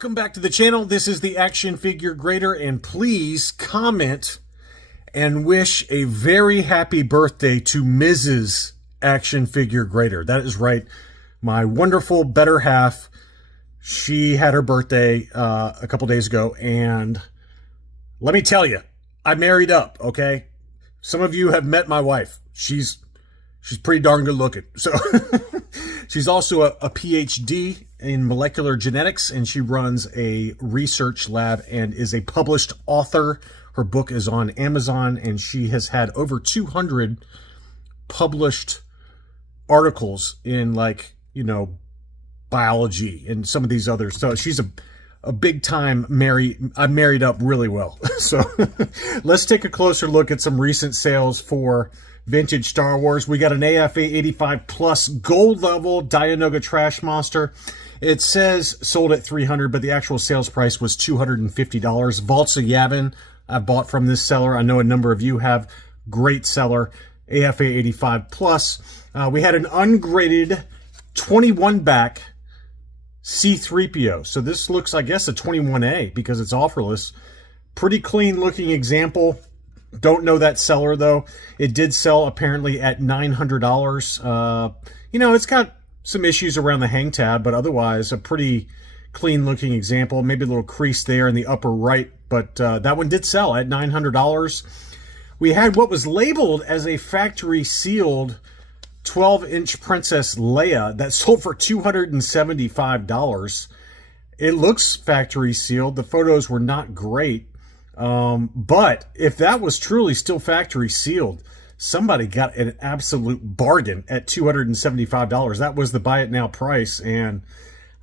Welcome back to the channel. This is the Action Figure Grader, and please comment and wish a very happy birthday to Mrs. Action Figure Grader. That is right, my wonderful better half. She had her birthday a couple days ago, and let me tell you, I married up, okay? Some of you have met my wife. She's pretty darn good looking. So she's also a PhD in molecular genetics, and she runs a research lab and is a published author. Her book is on Amazon, and she has had over 200 published articles in, like, you know, biology and some of these others. So she's a big time I married up really well. So let's take a closer look at some recent sales for vintage Star Wars. We got an AFA 85 Plus gold level Dianoga Trash Monster. It says sold at $300, but the actual sales price was $250. Vaults of Yavin I bought from this seller. I know a number of you have. Great seller. AFA 85 Plus. We had an ungraded 21 back C-3PO. So this looks, I guess, a 21A because it's offerless. Pretty clean looking example. Don't know that seller, though. It did sell apparently at $900. You know, it's got some issues around the hang tab, but otherwise a pretty clean looking example. Maybe a little crease there in the upper right, but that one did sell at $900. We had what was labeled as a factory sealed 12-inch Princess Leia that sold for $275. It looks factory sealed. The photos were not great. But if that was truly still factory sealed, somebody got an absolute bargain at $275. That was the buy it now price. And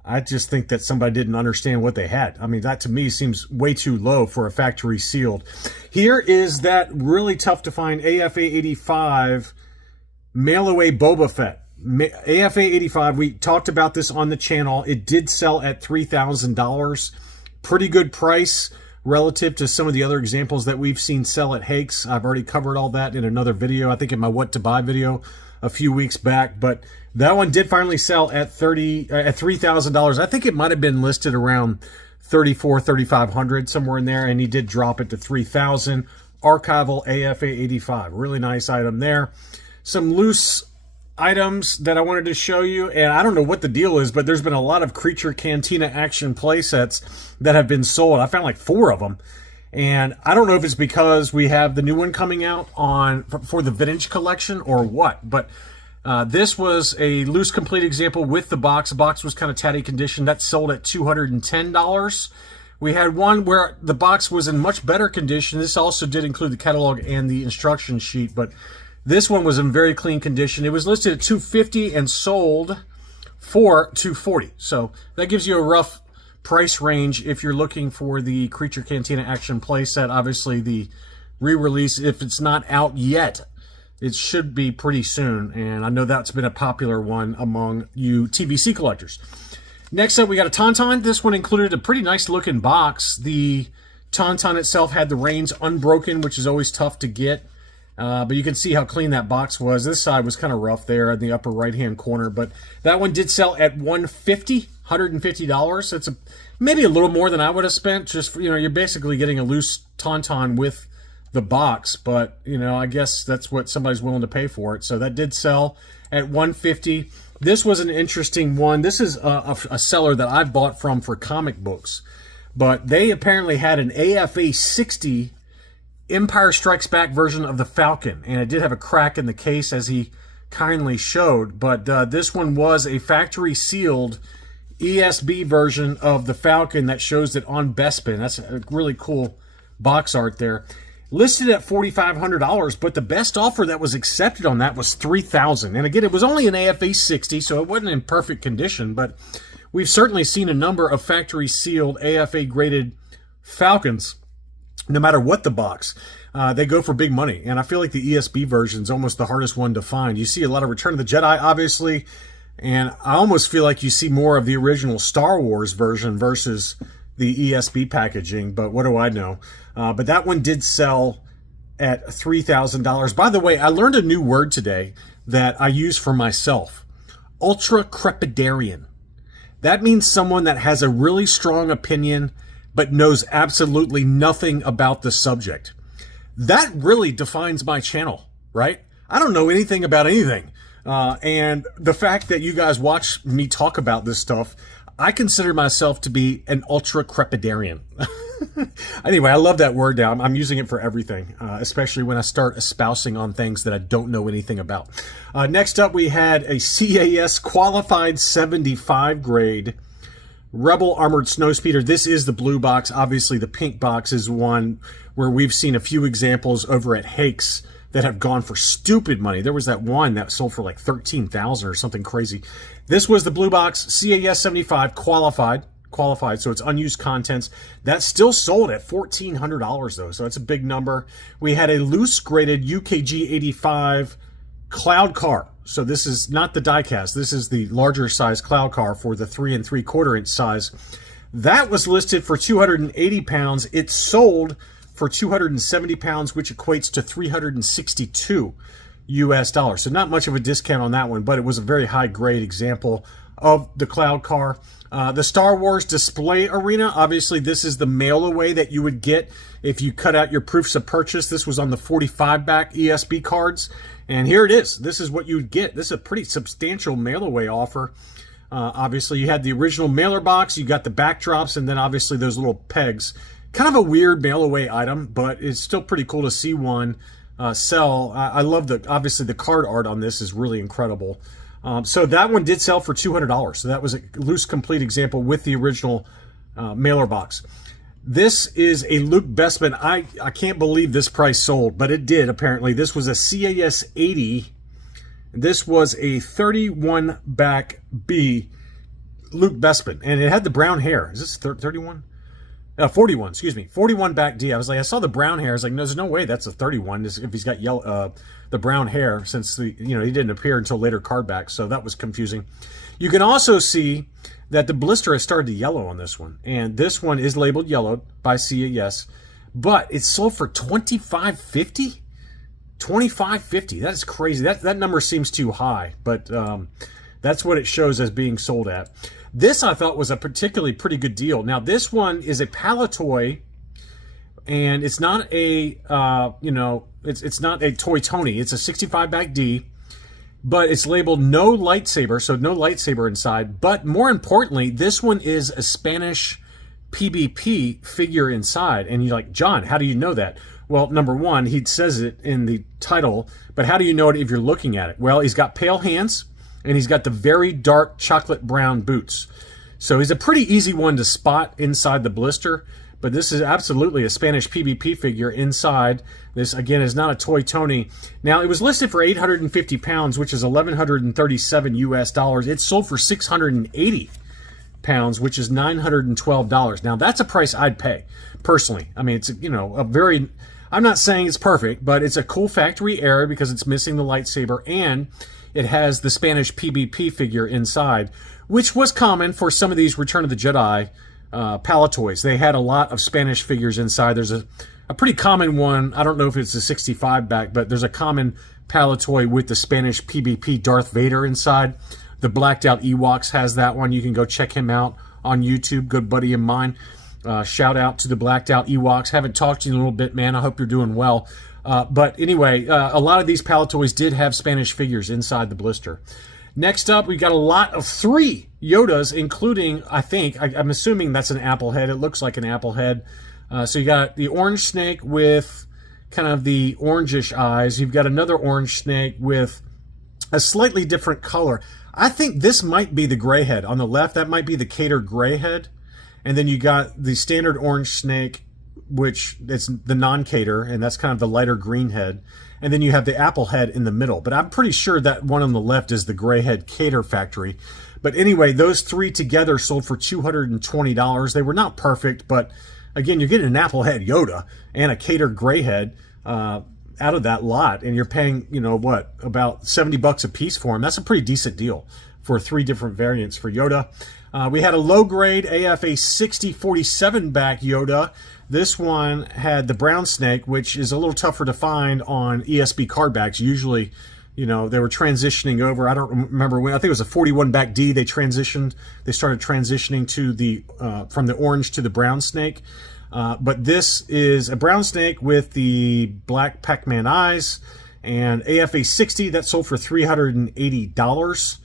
I just think that somebody didn't understand what they had. I mean, that to me seems way too low for a factory sealed. Here is that really tough to find AFA 85 mail away Boba Fett. AFA 85, we talked about this on the channel. It did sell at $3,000. Pretty good price relative to some of the other examples that we've seen sell at Hakes. I've already covered all that in another video, I think in my What to Buy video a few weeks back, but that one did finally sell at $3,000. I think it might have been listed around $3,500, somewhere in there, and he did drop it to $3,000. Archival AFA 85, really nice item there. Some loose items that I wanted to show you, and I don't know what the deal is, but there's been a lot of Creature Cantina action play sets that have been sold. I found like 4 of them, and I don't know if it's because we have the new one coming out for the vintage collection or what, but this was a loose complete example with the box. The box was kind of tatty condition. That sold at $210. We had one where the box was in much better condition. This also did include the catalog and the instruction sheet, but this one was in very clean condition. It was listed at $250 and sold for $240. So that gives you a rough price range if you're looking for the Creature Cantina action playset. Obviously, the re-release, if it's not out yet, it should be pretty soon. And I know that's been a popular one among you TVC collectors. Next up, we got a Tauntaun. This one included a pretty nice looking box. The Tauntaun itself had the reins unbroken, which is always tough to get. But you can see how clean that box was. This side was kind of rough there in the upper right-hand corner. But that one did sell at $150. It's maybe a little more than I would have spent. Just for, you know, you're basically getting a loose Tauntaun with the box. But, you know, I guess that's what somebody's willing to pay for it. So that did sell at $150. This was an interesting one. This is a seller that I've bought from for comic books. But they apparently had an AFA 60 Empire Strikes Back version of the Falcon, and it did have a crack in the case as he kindly showed, but this one was a factory sealed ESB version of the Falcon that shows it on Bespin. That's a really cool box art there. Listed at $4,500, but the best offer that was accepted on that was $3,000. And again, it was only an AFA 60, so it wasn't in perfect condition, but we've certainly seen a number of factory sealed AFA graded Falcons. No matter what the box, they go for big money. And I feel like the ESB version is almost the hardest one to find. You see a lot of Return of the Jedi, obviously, and I almost feel like you see more of the original Star Wars version versus the ESB packaging, but what do I know? But that one did sell at $3,000. By the way, I learned a new word today that I use for myself. Ultra-crepidarian. That means someone that has a really strong opinion but knows absolutely nothing about the subject. That really defines my channel, right? I don't know anything about anything. And the fact that you guys watch me talk about this stuff, I consider myself to be an ultra crepidarian. Anyway, I love that word now. I'm using it for everything, especially when I start espousing on things that I don't know anything about. Next up, we had a CAS qualified 75 grade Rebel Armored Snowspeeder. This is the blue box. Obviously, the pink box is one where we've seen a few examples over at Hakes that have gone for stupid money. There was that one that sold for like $13,000 or something crazy. This was the blue box CAS 75 qualified, so it's unused contents. That's still sold at $1,400 though, so that's a big number. We had a loose graded UKG 85 cloud car. So this is not the diecast. This is the larger size cloud car for the 3 3/4 inch size. That was listed for 280 pounds. It sold for 270 pounds, which equates to $362 US. So not much of a discount on that one, but it was a very high grade example of the cloud car. The Star Wars display arena, obviously this is the mail away that you would get if you cut out your proofs of purchase. This was on the 45 back ESB cards, and here it is. This is what you would get. This is a pretty substantial mail away offer. Obviously you had the original mailer box, you got the backdrops, and then obviously those little pegs. Kind of a weird mail away item, but it's still pretty cool to see one sell. I love obviously the card art on this is really incredible. So that one did sell for $200. So that was a loose complete example with the original mailer box. This is a Luke Bespin. I can't believe this price sold, but it did apparently. This was a CAS 80. This was a 31 back B Luke Bespin, and it had the brown hair. Is this 31? 41, excuse me. 41 back D. I was like, I saw the brown hair. I was like, no, there's no way that's a 31 if he's got yellow, the brown hair, since he didn't appear until later card back. So that was confusing. You can also see that the blister has started to yellow on this one. And this one is labeled yellow by CAS, but it's sold for $25.50? $25.50. That is crazy. That number seems too high, but that's what it shows as being sold at. This I thought was a particularly pretty good deal. Now this one is a Palatoy, and it's not a it's not a Toy Tony. It's a 65 back D, but it's labeled no lightsaber, so no lightsaber inside. But more importantly, this one is a Spanish PBP figure inside. And you're like, John, how do you know that? Well, number one, he says it in the title, but how do you know it if you're looking at it? Well, he's got pale hands, and he's got the very dark chocolate brown boots. So he's a pretty easy one to spot inside the blister, but this is absolutely a Spanish PBP figure inside. This, again, is not a Toy Tony. Now, it was listed for 850 pounds, which is $1,137 US. It sold for 680 pounds, which is $912. Now, that's a price I'd pay, personally. I mean, it's, a very... I'm not saying it's perfect, but it's a cool factory error because it's missing the lightsaber, and it has the Spanish PBP figure inside, which was common for some of these Return of the Jedi Palatoys. They had a lot of Spanish figures inside. There's a pretty common one. I don't know if it's a 65 back, but there's a common Palatoy with the Spanish PBP Darth Vader inside. The Blacked Out Ewoks has that one. You can go check him out on YouTube. Good buddy of mine. Shout out to the Blacked Out Ewoks. Haven't talked to you in a little bit, man. I hope you're doing well. But anyway, a lot of these Palatoys did have Spanish figures inside the blister. Next up, we got a lot of 3 Yodas, including, I'm assuming that's an apple head. It looks like an apple head. So you got the orange snake with kind of the orangish eyes. You've got another orange snake with a slightly different color. I think this might be the gray head. On the left, that might be the Cater gray head. And then you got the standard orange snake, which it's the non-Cater, and that's kind of the lighter green head. And then you have the apple head in the middle. But I'm pretty sure that one on the left is the gray head Cater factory. But anyway, those 3 together sold for $220. They were not perfect, but again, you're getting an apple head Yoda and a Cater gray head out of that lot, and you're paying, about $70 a piece for them. That's a pretty decent deal for 3 different variants for Yoda. We had a low-grade AFA 6047 back Yoda. This one had the brown snake, which is a little tougher to find on ESB card backs. Usually you know, they were transitioning over. I don't remember when. I think it was a 41 back D. They started transitioning to the from the orange to the brown snake. But this is a brown snake with the black Pac-Man eyes, and AFA 60 that sold for $380.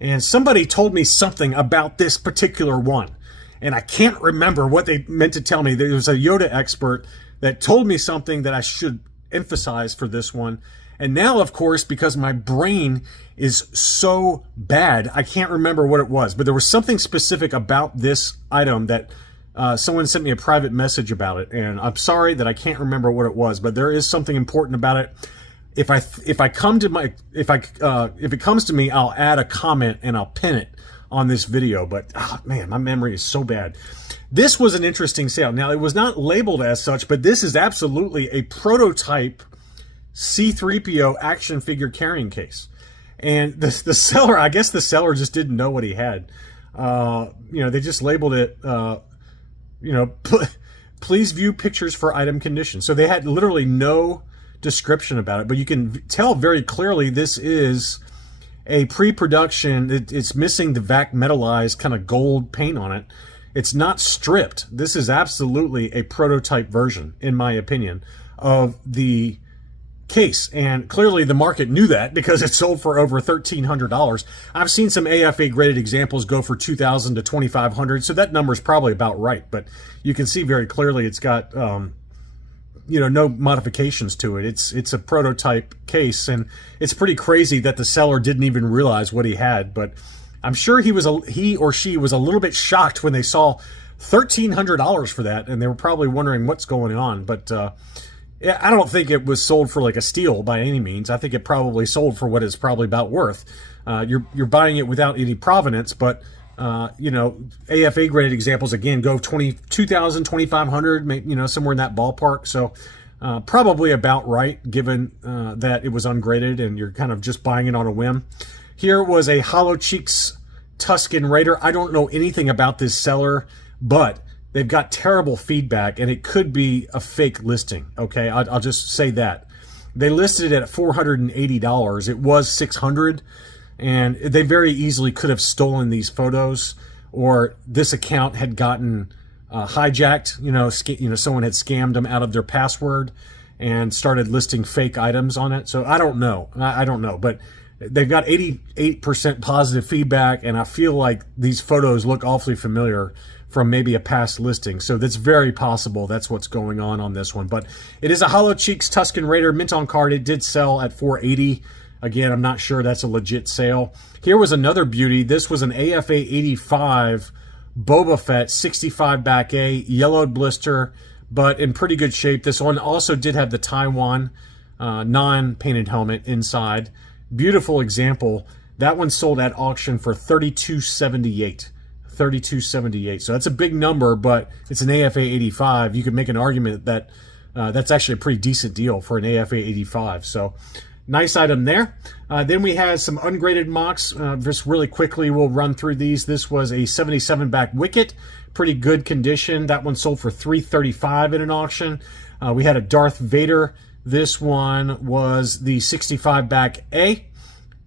And somebody told me something about this particular one, and I can't remember what they meant to tell me. There was a Yoda expert that told me something that I should emphasize for this one. And now, of course, because my brain is so bad, I can't remember what it was. But there was something specific about this item that someone sent me a private message about it. And I'm sorry that I can't remember what it was, but there is something important about it. If it comes to me, I'll add a comment and I'll pin it on this video. But man, my memory is so bad. This was an interesting sale. Now, it was not labeled as such, but this is absolutely a prototype C-3PO action figure carrying case. And the seller, I guess the seller just didn't know what he had. You know, they just labeled it, you know, please view pictures for item condition. So they had literally no description about it, but you can tell very clearly this is a pre-production. It's missing the vac metallized kind of gold paint on it. It's not stripped. This is absolutely a prototype version, in my opinion, of the case. And clearly the market knew that because it sold for over $1,300. I've seen some AFA graded examples go for $2,000 to $2,500, so that number is probably about right. But you can see very clearly it's got you know, no modifications to it. It's a prototype case, and it's pretty crazy that the seller didn't even realize what he had. But I'm sure he or she was a little bit shocked when they saw $1,300 for that, and they were probably wondering what's going on. But yeah, I don't think it was sold for like a steal by any means. I think it probably sold for what it's probably about worth. You're buying it without any provenance, but you know, AFA graded examples again go $2,000, $2,500, you know, somewhere in that ballpark. So probably about right, given that it was ungraded and you're kind of just buying it on a whim. Here was a Hollow Cheeks Tusken Raider. I don't know anything about this seller, but they've got terrible feedback, and it could be a fake listing. Okay, I'll just say that. They listed it at $480. It was $600, and they very easily could have stolen these photos, or this account had gotten hijacked. You know, someone had scammed them out of their password and started listing fake items on it. So I don't know. I don't know, but they've got 88% positive feedback, and I feel like these photos look awfully familiar from maybe a past listing. So that's very possible that's what's going on this one. But it is a Hollow Cheeks Tusken Raider mint on card. It did sell at $480. Again, I'm not sure that's a legit sale. Here was another beauty. This was an AFA 85 Boba Fett 65 back A, yellowed blister, but in pretty good shape. This one also did have the Taiwan non-painted helmet inside. Beautiful example. That one sold at auction for $32.78. $32.78. So that's a big number, but it's an AFA 85. You could make an argument that that's actually a pretty decent deal for an AFA 85. So nice item there. Then we had some ungraded mocks. Just really quickly, we'll run through these. This was a 77 back Wicket. Pretty good condition. That one sold for $335 in an auction. We had a Darth Vader. This one was the 65 back A,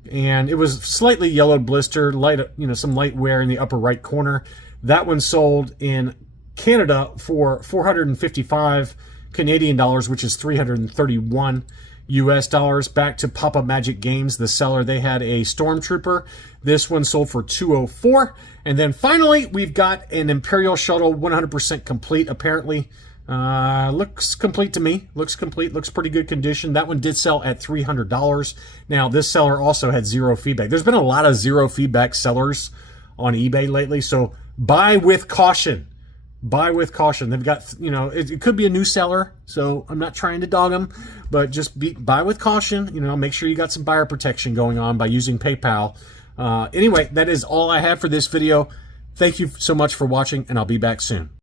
and it was slightly yellowed blister, light, you know, some light wear in the upper right corner. That one sold in Canada for $455 Canadian dollars, which is 331 US dollars. Back to Papa Magic Games, the seller, they had a Stormtrooper. This one sold for $204. And then finally, we've got an Imperial Shuttle, 100% complete, apparently. Looks complete to me. Looks complete. Looks pretty good condition. That one did sell at $300. Now, this seller also had zero feedback. There's been a lot of zero feedback sellers on eBay lately, so buy with caution. Buy with caution. They've got, you know, it could be a new seller, so I'm not trying to dog them, but just buy with caution. You know, make sure you got some buyer protection going on by using PayPal. Anyway, that is all I have for this video. Thank you so much for watching, and I'll be back soon.